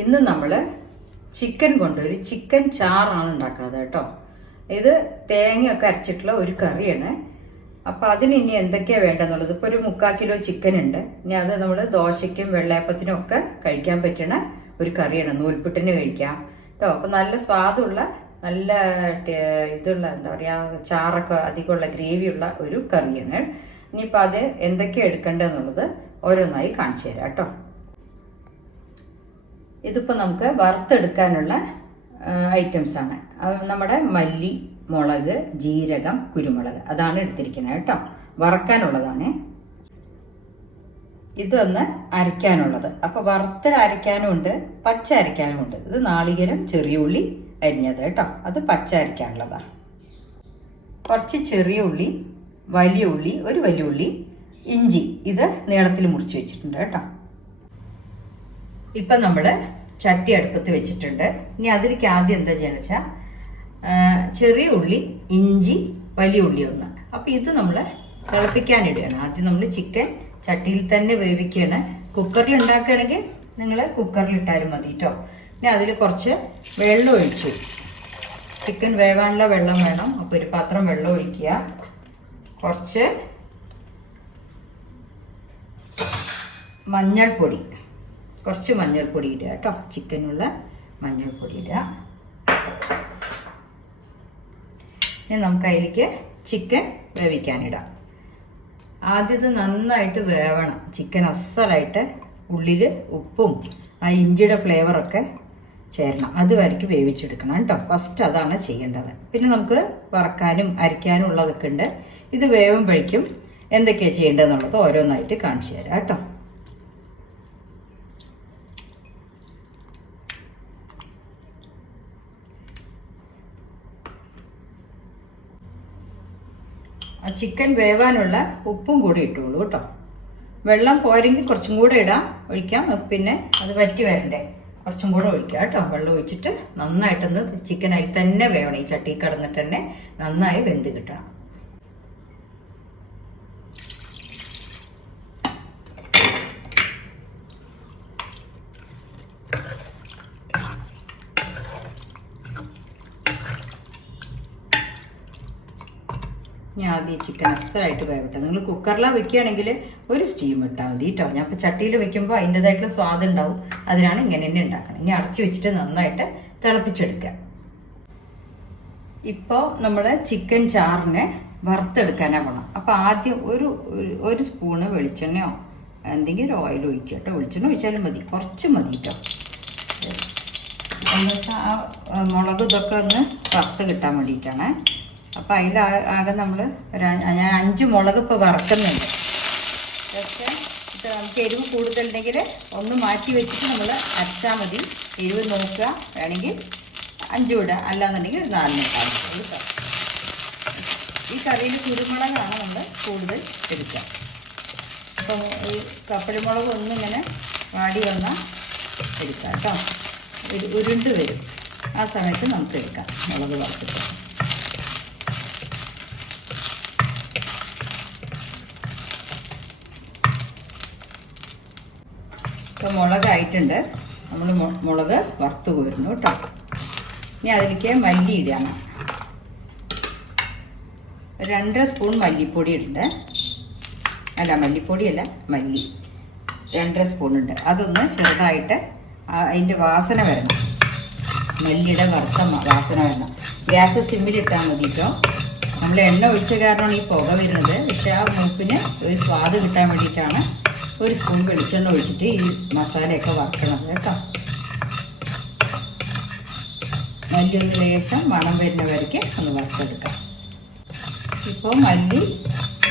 ഇന്ന് നമ്മൾ ചിക്കൻ കൊണ്ടൊരു ചിക്കൻ ചാറാണ് ഉണ്ടാക്കുന്നത് കേട്ടോ. ഇത് തേങ്ങയൊക്കെ അരച്ചിട്ടുള്ള ഒരു കറിയാണ്. അപ്പോൾ അതിന് ഇനി എന്തൊക്കെയാണ് വേണ്ടതെന്നുള്ളത്? ഇപ്പോൾ ഒരു മുക്കാൽ കിലോ ചിക്കൻ ഉണ്ട്. ഇനി അത് നമ്മൾ ദോശയ്ക്കും വെള്ളയപ്പത്തിനും ഒക്കെ കഴിക്കാൻ പറ്റുന്ന ഒരു കറിയാണ്. നൂൽപുട്ടിന് കഴിക്കാം. കേട്ടോ അപ്പോൾ നല്ല സ്വാദുള്ള നല്ല ഇതുള്ള എന്താ പറയുക ചാറൊക്കെ അധികമുള്ള ഗ്രേവിയുള്ള ഒരു കറിയാണ്. ഇനിയിപ്പോൾ അത് എന്തൊക്കെയാണ് എടുക്കേണ്ടതെന്നുള്ളത് ഓരോന്നായി കാണിച്ചു തരാം കേട്ടോ. ഇതിപ്പോൾ നമുക്ക് വറുത്തെടുക്കാനുള്ള ഐറ്റംസ് ആണ്. നമ്മുടെ മല്ലി മുളക് ജീരകം കുരുമുളക്. അതാണ് എടുത്തിരിക്കുന്നത് കേട്ടോ. വറക്കാനുള്ളതാണ്. ഇതൊന്ന് അരയ്ക്കാനുള്ളത്. അപ്പോൾ വറുത്ത അരയ്ക്കാനും ഉണ്ട് പച്ച അരയ്ക്കാനും ഉണ്ട്. ഇത് നാളികേരം ചെറിയ ഉള്ളി അരിഞ്ഞത് കേട്ടോ. അത് പച്ച അരയ്ക്കാനുള്ളതാണ് കുറച്ച് ചെറിയ ഉള്ളി വലിയ ഉള്ളി ഒരു വലിയ ഉള്ളി ഇഞ്ചി. ഇത് നീളത്തിൽ മുറിച്ച് വെച്ചിട്ടുണ്ട് കേട്ടോ. ഇപ്പം നമ്മൾ ചട്ടി അടുപ്പത്ത് വെച്ചിട്ടുണ്ട്. ഇനി അതിലേക്ക് ആദ്യം എന്താ ചെയ്യുക വെച്ചാൽ ചെറിയ ഉള്ളി ഇഞ്ചി വലിയ ഉള്ളി ഒന്ന്. അപ്പം ഇത് നമ്മൾ തിളപ്പിക്കാനിടുകയാണ്. ആദ്യം നമ്മൾ ചിക്കൻ ചട്ടിയിൽ തന്നെ വേവിക്കുകയാണ്. കുക്കറിൽ ഉണ്ടാക്കുകയാണെങ്കിൽ നിങ്ങൾ കുക്കറിൽ ഇട്ടാലും മതി കേട്ടോ ഇനി അതിൽ കുറച്ച് വെള്ളം ഒഴിച്ചു. ചിക്കൻ വേവാനുള്ള വെള്ളം വേണം. അപ്പോൾ ഒരു പാത്രം വെള്ളം ഒഴിക്കുക. കുറച്ച് മഞ്ഞൾപ്പൊടി. കുറച്ച് മഞ്ഞൾപ്പൊടി ഇടുക കേട്ടോ. ചിക്കനുള്ള മഞ്ഞൾപ്പൊടി ഇടുക. ഇനി നമുക്ക് അതിലേക്ക് ചിക്കൻ വേവിക്കാനിടാം. ആദ്യത് നന്നായിട്ട് വേവണം. ചിക്കൻ അസലായിട്ട് ഉള്ളിൽ ഉപ്പും ആ ഇഞ്ചിയുടെ ഫ്ലേവറൊക്കെ ചേരണം. അതുവരയ്ക്ക് വേവിച്ചെടുക്കണം കേട്ടോ. ഫസ്റ്റ് അതാണ് ചെയ്യേണ്ടത്. പിന്നെ നമുക്ക് വറക്കാനും അരിക്കാനും ഉള്ളതൊക്കെ ഉണ്ട്. ഇത് വേവുമ്പോഴേക്കും എന്തൊക്കെയാണ് ചെയ്യേണ്ടതെന്നുള്ളത് ഓരോന്നായിട്ട് കാണിച്ചു തരാം കേട്ടോ. ആ ചിക്കൻ വേവാനുള്ള ഉപ്പും കൂടി ഇട്ടോളൂ കേട്ടോ. വെള്ളം പോരെങ്കിൽ കുറച്ചും കൂടെ ഇടാം ഒഴിക്കാം. പിന്നെ അത് വറ്റി വരണ്ടേ. കുറച്ചും കൂടെ ഒഴിക്കാം കേട്ടോ. വെള്ളം ഒഴിച്ചിട്ട് നന്നായിട്ടൊന്ന് ചിക്കൻ അതിൽ തന്നെ വേവണം. ഈ ചട്ടി കടന്നിട്ട് തന്നെ നന്നായി വെന്ത് കിട്ടണം ഞാൻ ആദ്യം ചിക്കൻ അസ്തരായിട്ട് വേവട്ടെ നിങ്ങൾ കുക്കറിലാണ് വെക്കുകയാണെങ്കിൽ ഒരു സ്റ്റീം ഇട്ടാൽ മതി കേട്ടോ ഞാൻ ഇപ്പോൾ ചട്ടിയിൽ വെക്കുമ്പോൾ അതിന്റെതായിട്ടുള്ള സ്വാദ് ഉണ്ടാവും. അതിനാണ് ഇങ്ങനെ തന്നെ ഉണ്ടാക്കണം. ഇനി അടച്ചു വെച്ചിട്ട് നന്നായിട്ട് തിളപ്പിച്ചെടുക്കുക. ഇപ്പോൾ നമ്മൾ ചിക്കൻ ചാറിനെ വറുത്തെടുക്കാനാണ് വേണം അപ്പോൾ ആദ്യം ഒരു ഒരു- സ്പൂണ് വെളിച്ചെണ്ണയോ എന്തെങ്കിലും ഒരു ഓയിൽ ഒഴിക്കുക കേട്ടോ വെളിച്ചെണ്ണ ഒഴിച്ചാലും മതി. കുറച്ച് മതി കേട്ടോ എന്നുവെച്ചാൽ ആ, മുളക് ഇതൊക്കെ ഒന്ന് വറുത്ത് കിട്ടാൻ വേണ്ടിയിട്ടാണ്. അപ്പോൾ അതിൽ ആകെ നമ്മൾ ഒരു ഞാൻ അഞ്ച് മുളക് ഇപ്പോൾ വറക്കുന്നുണ്ട്. പക്ഷേ ഇത് നമുക്ക് എരിവ് കൂടുതലുണ്ടെങ്കിൽ ഒന്ന് മാറ്റി വെച്ചിട്ട് നമ്മൾ അരച്ചാൽ മതി. എരിവ് നോക്കുക. വേണമെങ്കിൽ അഞ്ച് വിടുക അല്ലാന്നുണ്ടെങ്കിൽ നാലിന് ഒരു ഈ കറിയിൽ കുരുമുളകാണ് നമ്മൾ കൂടുതൽ എടുക്കുക. അപ്പം ഈ കപ്പലുമുളക് ഒന്നിങ്ങനെ വാടി വന്നാൽ എടുക്കാം കേട്ടോ. ഉരുണ്ട് വരും. ആ സമയത്ത് നമുക്ക് എടുക്കാം. മുളക് വറുത്തിട്ട്. ഇപ്പോൾ മുളകായിട്ടുണ്ട്. നമ്മൾ മുളക് വറുത്ത് കോരുന്നു കേട്ടോ. ഇനി അതിലേക്ക് മല്ലി ഇടാണ്. രണ്ടര സ്പൂൺ മല്ലിപ്പൊടി ഉണ്ട് അല്ല മല്ലിപ്പൊടിയല്ല മല്ലി. രണ്ടര സ്പൂൺ ഉണ്ട്. അതൊന്ന് ചെറുതായിട്ട് അതിന്റെ വാസന വരണം. മല്ലിയുടെ വറുത്ത വാസന വരണം. ഗ്യാസ് സിമ്മിലിട്ടാൽ മതി കേട്ടോ. നമ്മൾ എണ്ണ ഒഴിച്ച കാരണമാണ് ഈ പുക വരുന്നത്. പക്ഷേ ആ മൂപ്പിന് ഒരു സ്വാദ് കിട്ടാൻ വേണ്ടിയിട്ടാണ് ഒരു സ്പൂൺ വെളിച്ചെണ്ണ ഒഴിച്ചിട്ട് ഈ മസാലയൊക്കെ വറക്കണം കേട്ടോ. മല്ലി ഒന്ന് ലേശം മണം വരുന്ന വരയ്ക്ക് ഒന്ന് വറുത്തെടുക്കാം. ഇപ്പോൾ മല്ലി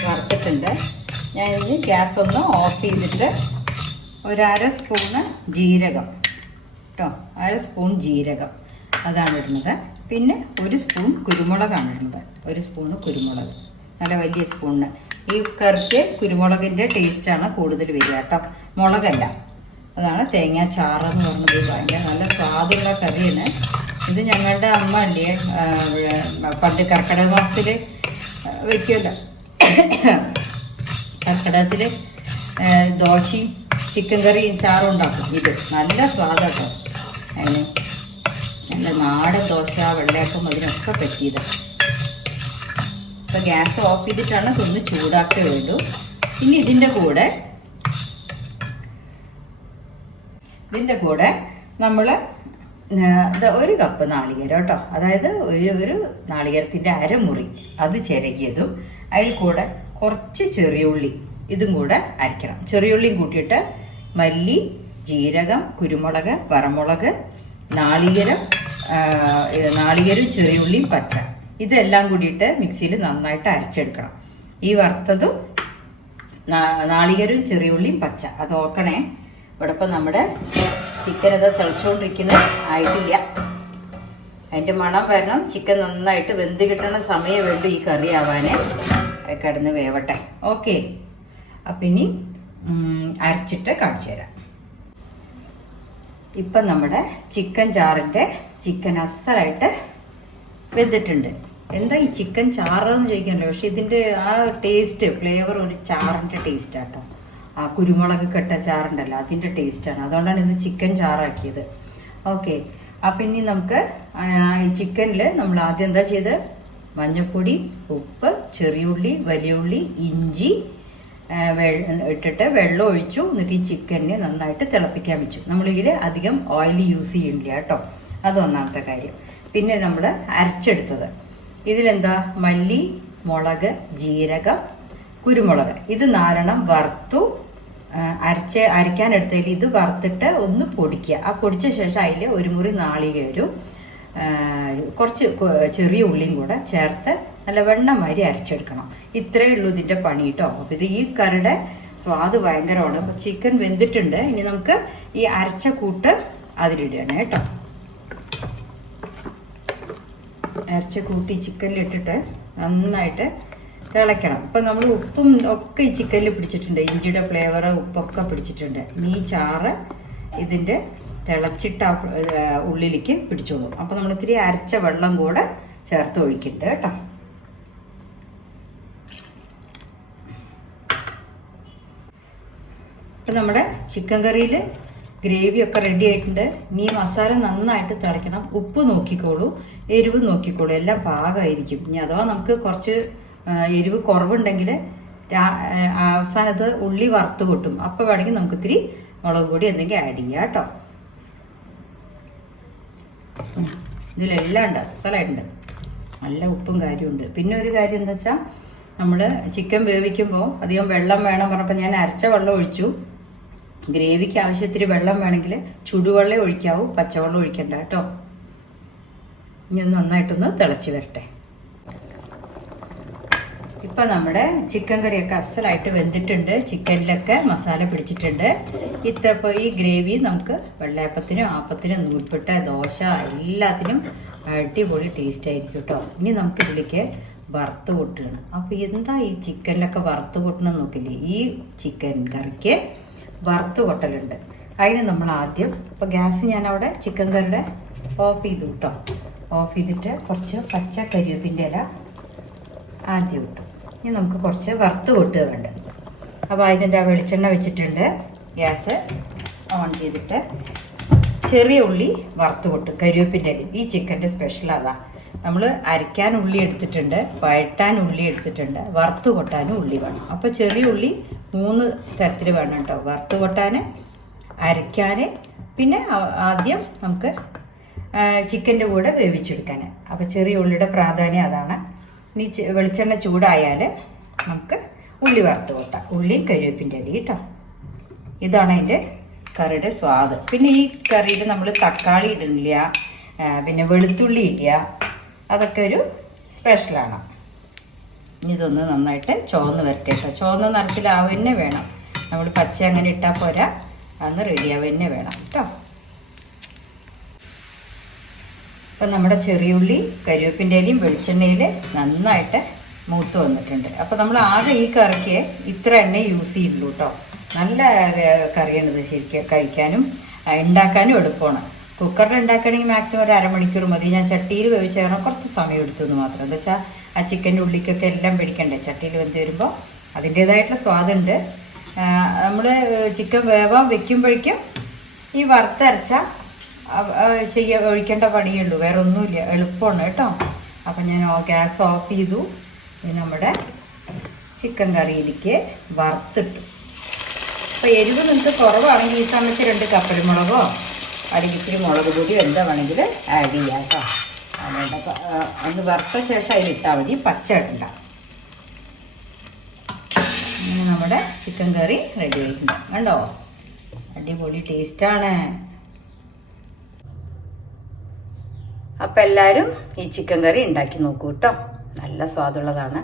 വറുത്തിട്ടുണ്ട്. ഞാൻ ഇനി ഗ്യാസ് ഒന്ന് ഓഫ് ചെയ്തിട്ട് ഒരര സ്പൂണ് ജീരകം. കേട്ടോ അര സ്പൂൺ ജീരകം അതാണ് ഇടുന്നത്. പിന്നെ ഒരു സ്പൂൺ കുരുമുളകാണ് ഇടുന്നത്. ഒരു സ്പൂണ് കുരുമുളക്. നല്ല വലിയ സ്പൂണിന്. ഈ കറിക്ക് കുരുമുളകിന്റെ ടേസ്റ്റാണ് കൂടുതൽ വരിക കേട്ടോ. മുളകല്ല. അതാണ് തേങ്ങ ചാറെന്ന് പറഞ്ഞത് ഭയങ്കര നല്ല സ്വാദുള്ള കറിയാണ്. ഇത് ഞങ്ങളുടെ അമ്മ അല്ലേ പണ്ട് കർക്കിടക മാസത്തിൽ വയ്ക്കുമല്ലോ കർക്കിടകത്തിൽ ദോശയും ചിക്കൻ കറിയും ചാറും ഉണ്ടാക്കും. ഇത് നല്ല സ്വാദാട്ടോ അതിന് നല്ല നാടൻ ദോശ വെള്ളയപ്പം അതിനൊക്കെ പറ്റിയത്. ഇപ്പം ഗ്യാസ് ഓഫ് ചെയ്തിട്ടാണ് ഒന്ന് ചൂടാക്കേ ഉള്ളൂ. ഇനി ഇതിന്റെ കൂടെ ഇതിന്റെ കൂടെ നമ്മൾ ഒരു കപ്പ് നാളികേരം കേട്ടോ. അതായത് ഒരു ഒരു നാളികേരത്തിന്റെ അരമുറി അത് ചിരകിയതും അതിൽ കൂടെ കുറച്ച് ചെറിയുള്ളി ഇതും കൂടെ അരയ്ക്കണം ചെറിയുള്ളിയും കൂട്ടിയിട്ട് മല്ലി ജീരകം കുരുമുളക് വറമുളക് നാളികേരം നാളികേരം ചെറിയുള്ളിയും പച്ച. ഇതെല്ലാം കൂടിയിട്ട് മിക്സിയിൽ നന്നായിട്ട് അരച്ചെടുക്കണം. ഈ വറുത്തതും നാളികരും ചെറിയ ചെറിയുള്ളിയും പച്ച. അത് ഓക്കണേ ഇവിടെ ഇപ്പം നമ്മുടെ ചിക്കൻ അത് തിളച്ചുകൊണ്ടിരിക്കുന്നത് ആയിട്ടില്ല. അതിന്റെ മണം വരണം. ചിക്കൻ നന്നായിട്ട് വെന്ത് കിട്ടണ സമയം വേണ്ടു ഈ കറി ആവാനേ. കിടന്ന് വേവട്ടെ. ഓക്കെ. അപ്പം ഇനി അരച്ചിട്ട് കാണിച്ചു തരാം. ഇപ്പം നമ്മുടെ ചിക്കൻ ചാറിന്റെ ചിക്കൻ അസലായിട്ട് വെന്തിട്ടുണ്ട്. എന്താ ഈ ചിക്കൻ ചാറെന്ന് ചോദിക്കാനല്ലോ പക്ഷെ ഇതിന്റെ ആ ടേസ്റ്റ് ഫ്ലേവർ ഒരു ചാറിന്റെ ടേസ്റ്റ് ആട്ടോ ആ കുരുമുളക് കെട്ട ചാറുണ്ടല്ലോ അതിന്റെ ടേസ്റ്റാണ് അതുകൊണ്ടാണ് ഇത് ചിക്കൻ ചാറാക്കിയത്. ഓക്കെ അപ്പം ഇനി നമുക്ക് ഈ ചിക്കനിൽ നമ്മൾ ആദ്യം എന്താ ചെയ്ത് മഞ്ഞൾപ്പൊടി ഉപ്പ് ചെറിയുള്ളി വലിയ ഉള്ളി ഇഞ്ചി ഇട്ടിട്ട് വെള്ളം ഒഴിച്ചു. എന്നിട്ട് ഈ ചിക്കനെ നന്നായിട്ട് തിളപ്പിക്കാൻ വെച്ചു. നമ്മളിതിൽ അധികം ഓയിൽ യൂസ് ചെയ്യണില്ല കേട്ടോ അത് ഒന്നാമത്തെ കാര്യം. പിന്നെ നമ്മൾ അരച്ചെടുത്തത്. ഇതിലെന്താ? മല്ലി മുളക് ജീരകം കുരുമുളക്. ഇത് നാലെണ്ണം വറുത്തു അരച്ച് അരയ്ക്കാനെടുത്തതിൽ ഇത് വറുത്തിട്ട് ഒന്ന് പൊടിക്കുക. ആ പൊടിച്ച ശേഷം അതിൽ ഒരു മുറി നാളികേരും ആ, കുറച്ച് ചെറിയ ഉള്ളിയും കൂടെ ചേർത്ത് നല്ല വെണ്ണ മാതിരി അരച്ചെടുക്കണം. ഇത്രയേ ഉള്ളൂ ഇതിന്റെ പണി കേട്ടോ അപ്പോൾ ഇത് ഈ കറിയുടെ സ്വാദ് ഭയങ്കരമാണ്. അപ്പോൾ ചിക്കൻ വെന്തിട്ടുണ്ട്. ഇനി നമുക്ക് ഈ അരച്ച കൂട്ട് അതിലിടണം കേട്ടോ. അരച്ച കൂട്ടി ചിക്കനിൽ ഇട്ടിട്ട് നന്നായിട്ട് തിളയ്ക്കണം. അപ്പൊ നമ്മൾ ഉപ്പും ഒക്കെ ഈ ചിക്കനിൽ പിടിച്ചിട്ടുണ്ട്. ഇഞ്ചിയുടെ ഫ്ലേവർ ഉപ്പൊക്കെ പിടിച്ചിട്ടുണ്ട്. ഈ ചാറ് ഇതിന്റെ തിളച്ചിട്ട് ഉള്ളിലേക്ക് പിടിച്ചോളും. അപ്പൊ നമ്മൾ ഇത്തിരി അരച്ച വെള്ളം കൂടെ ചേർത്ത് ഒഴിക്കുന്നുണ്ട് കേട്ടോ. ഇപ്പം നമ്മുടെ ചിക്കൻ കറിയിൽ ഗ്രേവി ഒക്കെ റെഡി ആയിട്ടുണ്ട്. ഇനി മസാല നന്നായിട്ട് തിളയ്ക്കണം. ഉപ്പ് നോക്കിക്കോളൂ. എരിവ് നോക്കിക്കോളൂ. എല്ലാം പാകമായിരിക്കും. ഇനി അഥവാ നമുക്ക് കുറച്ച് എരിവ് കുറവുണ്ടെങ്കിൽ അവസാനത്ത് ഉള്ളി വറുത്ത് കൊട്ടും. അപ്പോൾ വേണമെങ്കിൽ നമുക്ക് ഇത്തിരി മുളക് പൊടി എന്തെങ്കിലും ആഡ് ചെയ്യാം കേട്ടോ. ഇതിലെല്ലാം ഉണ്ട്. അസലായിട്ടുണ്ട്. നല്ല ഉപ്പും കാര്യമുണ്ട് പിന്നെ ഒരു കാര്യം എന്താ വെച്ചാൽ നമ്മൾ ചിക്കൻ വേവിക്കുമ്പോൾ അധികം വെള്ളം വേണം പറഞ്ഞപ്പോൾ ഞാൻ അരച്ച വെള്ളം ഒഴിച്ചു. ഗ്രേവിക്ക് ആവശ്യത്തിന് വെള്ളം വേണമെങ്കിൽ ചുടുവെള്ളം ഒഴിക്കാവൂ പച്ചവെള്ളം ഒഴിക്കണ്ട കേട്ടോ. ഇനി നന്നായിട്ടൊന്ന് തിളച്ച് വരട്ടെ. ഇപ്പൊ നമ്മുടെ ചിക്കൻ കറിയൊക്കെ അസലായിട്ട് വെന്തിട്ടുണ്ട്. ചിക്കനിലൊക്കെ മസാല പിടിച്ചിട്ടുണ്ട്. ഇത്രപ്പോൾ ഈ ഗ്രേവി നമുക്ക് വെള്ളയപ്പത്തിനും ആപ്പത്തിനും നൂൽപ്പിട്ട ദോശ എല്ലാത്തിനും അടിപൊളി ടേസ്റ്റ് ആയിരിക്കും കേട്ടോ. ഇനി നമുക്ക് ഇതിലേക്ക് വറുത്ത് കൂട്ടണം അപ്പോൾ എന്താ ഈ ചിക്കനിലൊക്കെ വറുത്ത് കൂട്ടണം നോക്കില്ലേ? ഈ ചിക്കൻ കറിക്ക് വറുത്ത് കൊട്ടലുണ്ട്. അതിന് നമ്മൾ ആദ്യം ഇപ്പോൾ ഗ്യാസ് ഞാൻ അവിടെ ചിക്കൻ കറിയുടെ ഓഫ് ചെയ്തു കേട്ടോ ഓഫ് ചെയ്തിട്ട് കുറച്ച് പച്ച കരിവേപ്പിന്റെ ഇല ആദ്യം ഇട്ടു ഇനി നമുക്ക് കുറച്ച് വറുത്ത് കൊട്ടുക വേണ്ട. അപ്പോൾ അതിനെന്താ വെളിച്ചെണ്ണ വെച്ചിട്ടുണ്ട്. ഗ്യാസ് ഓൺ ചെയ്തിട്ട് ചെറിയ ഉള്ളി വറുത്ത് കൊട്ടും. കരിവേപ്പിന്റെ ഇല ഈ ചിക്കന്റെ സ്പെഷ്യൽ അതാ. നമ്മൾ അരയ്ക്കാൻ ഉള്ളി എടുത്തിട്ടുണ്ട് വഴറ്റാൻ ഉള്ളി എടുത്തിട്ടുണ്ട് വറുത്ത് കൊട്ടാനും ഉള്ളി വേണം. അപ്പോൾ ചെറിയ ഉള്ളി മൂന്ന് തരത്തിൽ വേണം കേട്ടോ. വറുത്ത് കൊട്ടാൻ അരയ്ക്കാൻ പിന്നെ ആദ്യം നമുക്ക് ചിക്കന്റെ കൂടെ വേവിച്ചെടുക്കാൻ അപ്പോൾ ചെറിയ ഉള്ളിയുടെ പ്രാധാന്യം അതാണ്. ഇനി വെളിച്ചെണ്ണ ചൂടായാൽ നമുക്ക് ഉള്ളി വറുത്ത് കൊട്ടാം. ഉള്ളിയും കരിവേപ്പിന്റെ അരി കേട്ടോ. ഇതാണ് അതിന്റെ കറിയുടെ സ്വാദ്. പിന്നെ ഈ കറിയിൽ നമ്മൾ തക്കാളി ഇടുന്നില്ല പിന്നെ വെളുത്തുള്ളി ഇല്ല അതൊക്കെ ഒരു സ്പെഷ്യലാണ് ഇതൊന്ന് നന്നായിട്ട് ചുവന്ന് വരട്ടെ കേട്ടോ ചുവന്ന നിറത്തിലാവുക വേണം. നമ്മൾ പച്ച അങ്ങനെ ഇട്ടാൽ പോരാ. അന്ന് റെഡിയാവുക തന്നെ വേണം കേട്ടോ അപ്പം നമ്മുടെ ചെറിയുള്ളി കരിവേപ്പിന്റെ വെളിച്ചെണ്ണയിൽ നന്നായിട്ട് മൂത്ത് വന്നിട്ടുണ്ട്. അപ്പോൾ നമ്മൾ ആകെ ഈ കറിക്ക് ഇത്ര എണ്ണ യൂസ് ചെയ്യുള്ളൂ കേട്ടോ നല്ല കറിയാണിത് ശരിക്കും കഴിക്കാനും ഉണ്ടാക്കാനും എളുപ്പമാണ്. കുക്കറിൽ ഉണ്ടാക്കണമെങ്കിൽ മാക്സിമം ഒരു അരമണിക്കൂർ മതി. ഞാൻ ചട്ടിയിൽ വേവിച്ച് കാരണം കുറച്ച് സമയം എടുത്തു എന്ന് മാത്രം. എന്താ വെച്ചാൽ ആ ചിക്കന്റെ ഉള്ളിക്കൊക്കെ എല്ലാം പിടിക്കണ്ടേ? ചട്ടിയിൽ വെന്ത് വരുമ്പോൾ അതിന്റേതായിട്ടുള്ള സ്വാദുണ്ട് നമ്മൾ ചിക്കൻ വേവാൻ വെക്കുമ്പോഴേക്കും ഈ വറുത്തരച്ച ചെയ്യ ഒഴിക്കേണ്ട പണിയുള്ളൂ. വേറെ ഒന്നുമില്ല. എളുപ്പമാണ് കേട്ടോ. അപ്പം ഞാൻ ഗ്യാസ് ഓഫ് ചെയ്തു. നമ്മുടെ ചിക്കൻ കറിയിലേക്ക് വറുത്തിട്ടു. അപ്പോൾ എരിവ് നിങ്ങൾക്ക് കുറവാണെങ്കിൽ ഈ സമയത്ത് രണ്ട് കപ്പരിമുളകോ അല്ലെങ്കിൽ ഇത്തിരി മുളക് പൊടി എന്താ വേണമെങ്കിൽ ആഡ് ചെയ്യാം കേട്ടോ. അതുകൊണ്ട് ഒന്ന് വറുത്ത ശേഷം അതിലിട്ടാൽ മതി. പച്ച ഇടണ്ട അങ്ങനെ നമ്മുടെ ചിക്കൻ കറി റെഡി ആയിട്ടുണ്ട്. കണ്ടോ? അടിപൊളി ടേസ്റ്റാണ് അപ്പം എല്ലാവരും ഈ ചിക്കൻ കറി ഉണ്ടാക്കി നോക്കൂ കേട്ടോ. നല്ല സ്വാദുള്ളതാണ്.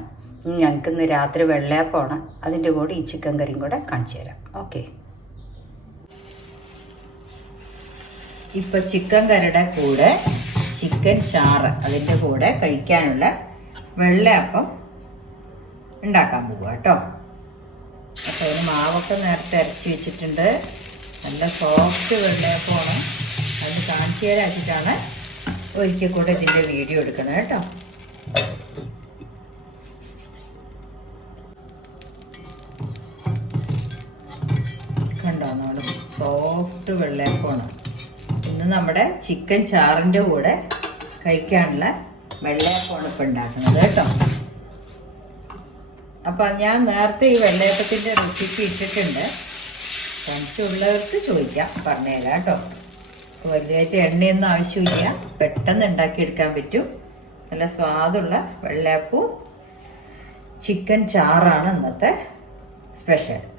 ഞങ്ങൾക്ക് ഇന്ന് രാത്രി വെള്ളയപ്പമാണ്. അതിന്റെ കൂടെ ഈ ചിക്കൻ കറിയും കൂടെ കാണിച്ചു തരാം. ഓക്കെ ഇപ്പൊ ചിക്കൻ കറിയുടെ കൂടെ ചിക്കൻ ചാറ് അതിന്റെ കൂടെ കഴിക്കാനുള്ള വെള്ളയപ്പം ഉണ്ടാക്കാൻ പോവുക കേട്ടോ അപ്പോൾ അതിന് മാവൊക്കെ നേരത്തെ അരച്ച് വെച്ചിട്ടുണ്ട്. നല്ല സോഫ്റ്റ് വെള്ളയപ്പമാണ് അതിന് കാണിച്ചു ഒരിക്കൽ കൂടെ ഇതിന്റെ വീഡിയോ എടുക്കുന്നത് കേട്ടോ കണ്ടോ? നമ്മുടെ സോഫ്റ്റ് വെള്ളയപ്പമാണ് നമ്മുടെ ചിക്കൻ ചാറിന്റെ കൂടെ കഴിക്കാനുള്ള വെള്ളയപ്പമാണ് ഉണ്ടാക്കുന്നത് കേട്ടോ. അപ്പം ഞാൻ നേരത്തെ ഈ വെള്ളയപ്പത്തിന്റെ റെസിപ്പി ഇട്ടിട്ടുണ്ട്. സംശയമുള്ളവർക്ക് ചോദിക്കാം പറഞ്ഞുതരാം കേട്ടോ. വലിയതായിട്ട് എണ്ണയൊന്നും ആവശ്യമില്ല. പെട്ടെന്ന് ഉണ്ടാക്കിയെടുക്കാൻ പറ്റും. നല്ല സ്വാദുള്ള വെള്ളയപ്പവും ചിക്കൻ ചാറാണ് ഇന്നത്തെ സ്പെഷ്യൽ.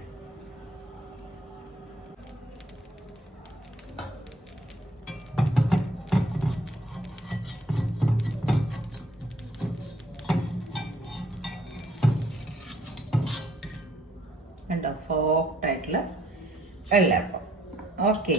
സോഫ്റ്റ് ആയിട്ടുള്ള വെള്ളയപ്പം. ഓക്കെ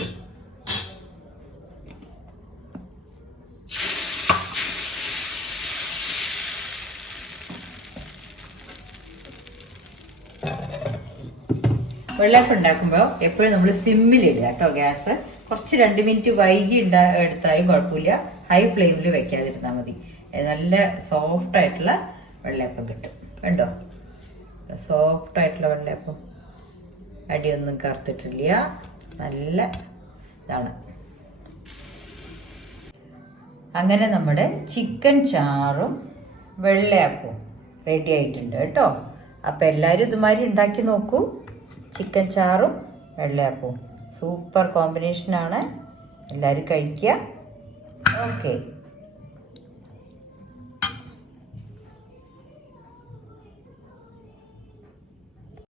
വെള്ളപ്പം ഉണ്ടാക്കുമ്പോൾ എപ്പോഴും നമ്മൾ സിമ്മിലിടുക കേട്ടോ ഗ്യാസ്. കുറച്ച് രണ്ട് മിനിറ്റ് വൈകി ഉണ്ടാ എടുത്താലും കുഴപ്പമില്ല. ഹൈ ഫ്ലെയിമിൽ വെക്കാതിരുന്നാൽ മതി. നല്ല സോഫ്റ്റ് ആയിട്ടുള്ള വെള്ളയപ്പം കിട്ടും. കണ്ടോ? സോഫ്റ്റ് ആയിട്ടുള്ള വെള്ളയപ്പം. അടിയൊന്നും കറുത്തിട്ടില്ല. നല്ല ഇതാണ്. അങ്ങനെ നമ്മുടെ ചിക്കൻ ചാറും വെള്ളയപ്പവും റെഡി ആയിട്ടുണ്ട് കേട്ടോ. അപ്പം എല്ലാവരും ഇതുമാതിരി ഉണ്ടാക്കി നോക്കൂ. ചിക്കൻ ചാറും വെള്ളയപ്പവും. സൂപ്പർ കോമ്പിനേഷനാണ് എല്ലാവരും കഴിക്കുക. ഓക്കെ